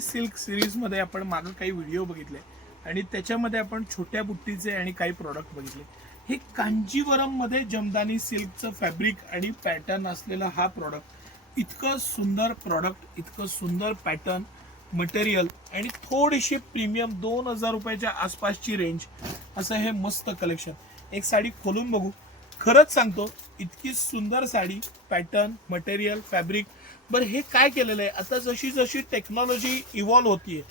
Silk series मध्ये आपण मागे काही व्हिडिओ बघितले आणि त्याच्यामध्ये आपण छोट्या बुट्टीचे आणि काही प्रोडक्ट बघितले. हे कांजीवरम मध्ये जमदानी सिल्कचं फॅब्रिक आणि पॅटर्न असलेला हा प्रोडक्ट, इतकं सुंदर प्रोडक्ट, इतकं सुंदर पॅटर्न, मटेरियल आणि थोडीशी प्रीमियम 2000 रुपयाच्या आसपासची रेंज असं हे मस्त कलेक्शन. एक साडी खोलून बघू. खरंच सांगतो, इतकी सुंदर साडी, पॅटर्न, मटेरियल, फॅब्रिक. बरं, हे काय केलेलं आहे आता, जशी जशी टेक्नॉलॉजी इव्हॉल्व्ह होतीये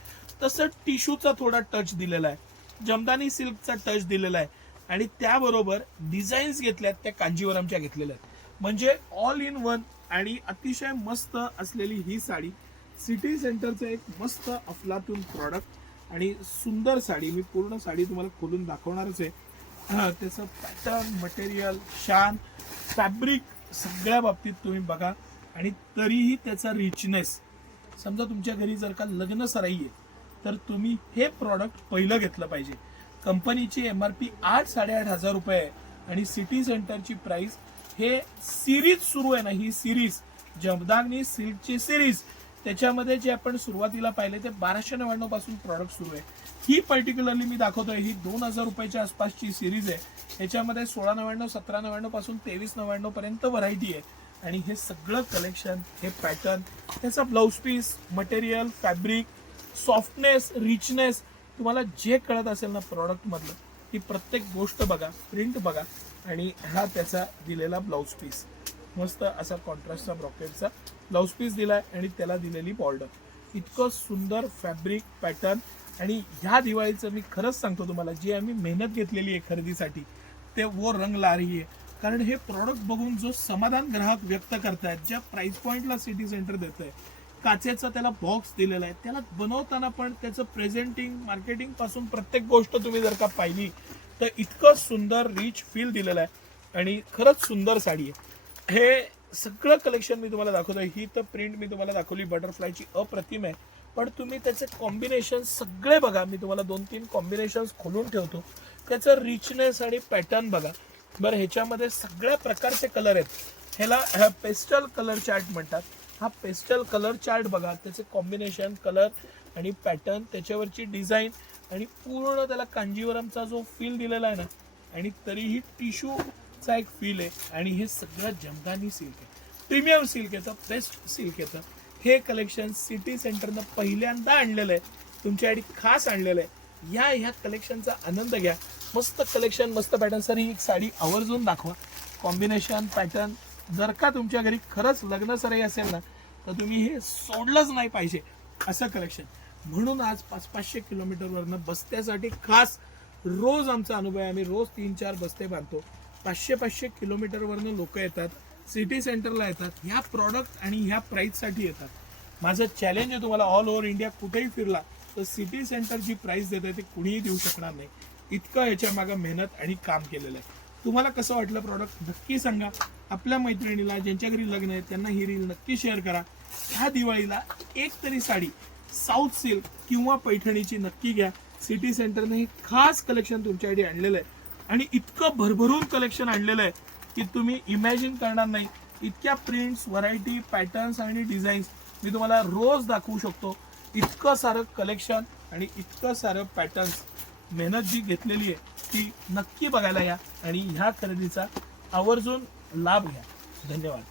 तसं टिश्यूचा थोडा टच दिलेला आहे, जमदानी सिल्कचा टच दिलेला आहे आणि त्याबरोबर डिझाईन्स घेतल्यात त्या कांजीवरमच्या घेतलेल्या आहेत. म्हणजे ऑल इन वन आणि अतिशय मस्त असलेली ही साडी. सिटी सेंटरचं एक मस्त अफलातून प्रॉडक्ट आणि सुंदर साडी. मी पूर्ण साडी तुम्हाला खोलून दाखवणारच आहे. त्याचं पॅटर्न, मटेरियल, शान, फॅब्रिक सगळ्या बाबतीत तुम्ही बघा. आणि तरीही त्याचा रिचनेस, समजा तुमच्या घरी जर का लग्न सराई आहे तर तुम्ही हे प्रॉडक्ट पहिलं घेतलं पाहिजे. कंपनीची MRP 8-8.5 रुपये आहे आणि सिटी सेंटरची प्राइस, हे सिरीज सुरू आहे ना, ही सिरीज जमदानी सिल्कची सिरीज, त्याच्यामध्ये जे आपण सुरुवातीला पाहिले ते 1299 पासून प्रॉडक्ट सुरू आहे. ही पर्टिक्युलरली मी दाखवतोय, ही 2000 रुपयाच्या आसपासची सिरीज आहे. याच्यामध्ये 1699, 1799 पासून 2399 पर्यंत व्हरायटी आहे. आणि हे सगळं कलेक्शन, हे पॅटर्न, त्याचा blouse piece, material, fabric, softness, richness, तुम्हाला जे कळत असेल ना प्रॉडक्ट मधलं, ती प्रत्येक गोष्ट बघा, प्रिंट बघा. आणि हा त्याचा दिलेला ब्लाउज पीस, मस्त असा कॉन्ट्रास्टचा ब्रॉकेटचा ब्लाउज पीस दिलाय आणि त्याला दिलेली बॉर्डर. इतकं सुंदर फॅब्रिक, पॅटर्न. आणि ह्या दिवाळीचं मी खरंच सांगतो तुम्हाला, जी आम्ही मेहनत घेतलेली आहे खरेदीसाठी, ते वो रंग ला रही आहे. कारण हे प्रॉडक्ट बघून जो समाधान ग्राहक व्यक्त करतायत, ज्या प्राइस पॉइंटला सिटी सेंटर देत आहे, काचेचा त्याला बॉक्स दिलेला आहे, त्याला बनवताना पण त्याचं प्रेझेंटिंग, मार्केटिंग पासून प्रत्येक गोष्ट तुम्ही जर का पाहिली तर इतकं सुंदर रिच फील दिलेलं आहे आणि खरंच सुंदर साडी आहे. हे सगळं कलेक्शन मी तुम्हाला दाखवतोय. ही तर प्रिंट मी तुम्हाला दाखवली बटरफ्लायची, अप्रतिम आहे. पण तुम्ही त्याचे कॉम्बिनेशन सगळे बघा. मी तुम्हाला 2-3 कॉम्बिनेशन खोलून ठेवतो. त्याचं रिचनेस आणि पॅटर्न बघा. बरं, ह्याच्यामध्ये सगळ्या प्रकारचे कलर आहेत. ह्याला पेस्टल कलर चार्ट म्हणतात. हा पेस्टल कलर चार्ट बघा, त्याचे कॉम्बिनेशन, कलर आणि पॅटर्न, त्याच्यावरची डिझाईन आणि पूर्ण त्याला कांजीवरमचा जो फील दिलेला आहे ना, आणि तरीही टिश्यूचा एक फील आहे. आणि हे सगळं जमदानी सिल्क आहे, प्रीमियम सिल्क येतं, बेस्ट सिल्क येतं. हे कलेक्शन सिटी सेंटरनं पहिल्यांदा आणलेलं आहे, तुमच्यासाठी खास आणलेलं आहे. ह्या कलेक्शनचा आनंद घ्या. मस्त कलेक्शन, मस्त पॅटर्न. सर, ही एक साडी आवर्जून दाखवा. कॉम्बिनेशन, पॅटर्न, जर का तुमच्या घरी खरंच लग्न सराई असेल ना, तर तुम्ही हे सोडलंच नाही पाहिजे असं कलेक्शन. म्हणून आज 500-500 किलोमीटरवरनं बस्त्यासाठी खास रोज आमचा अनुभव आहे. आम्ही रोज 3-4 बस्ते बांधतो. 500-500 किलोमीटरवरनं लोक येतात, सिटी सेंटरला येतात, ह्या प्रॉडक्ट आणि ह्या प्राईससाठी येतात. माझं चॅलेंज आहे तुम्हाला, ऑल ओव्हर इंडिया कुठेही फिरला तर सिटी सेंटर जी प्राइस देत आहे ते कुणीही देऊ शकणार नाही. इतकं ह्याच्या मागे मेहनत आणि काम केलेलं आहे. तुम्हाला कसं वाटलं प्रॉडक्ट नक्की सांगा. आपल्या मैत्रिणीला, ज्यांच्या घरी लग्न आहे, त्यांना ही रील नक्की शेअर करा. ह्या दिवाळीला एक तरी साडी साऊथ सिल्क किंवा पैठणीची नक्की घ्या. सिटी सेंटरने हे खास कलेक्शन तुमच्यासाठी आणलेलं आहे आणि इतकं भरभरून कलेक्शन आणलेलं आहे की तुम्ही इमॅजिन करणार नाही. इतक्या प्रिंट्स, व्हरायटी, पॅटर्न्स आणि डिझाईन्स मी तुम्हाला रोज दाखवू शकतो. इतकं सारं कलेक्शन आणि इतकं सारं पॅटर्न्स, मेहनत जी घेतलेली आहे ती नक्की बघायला या आणि ह्या खरेदीचा आवर्जून लाभ घ्या. धन्यवाद.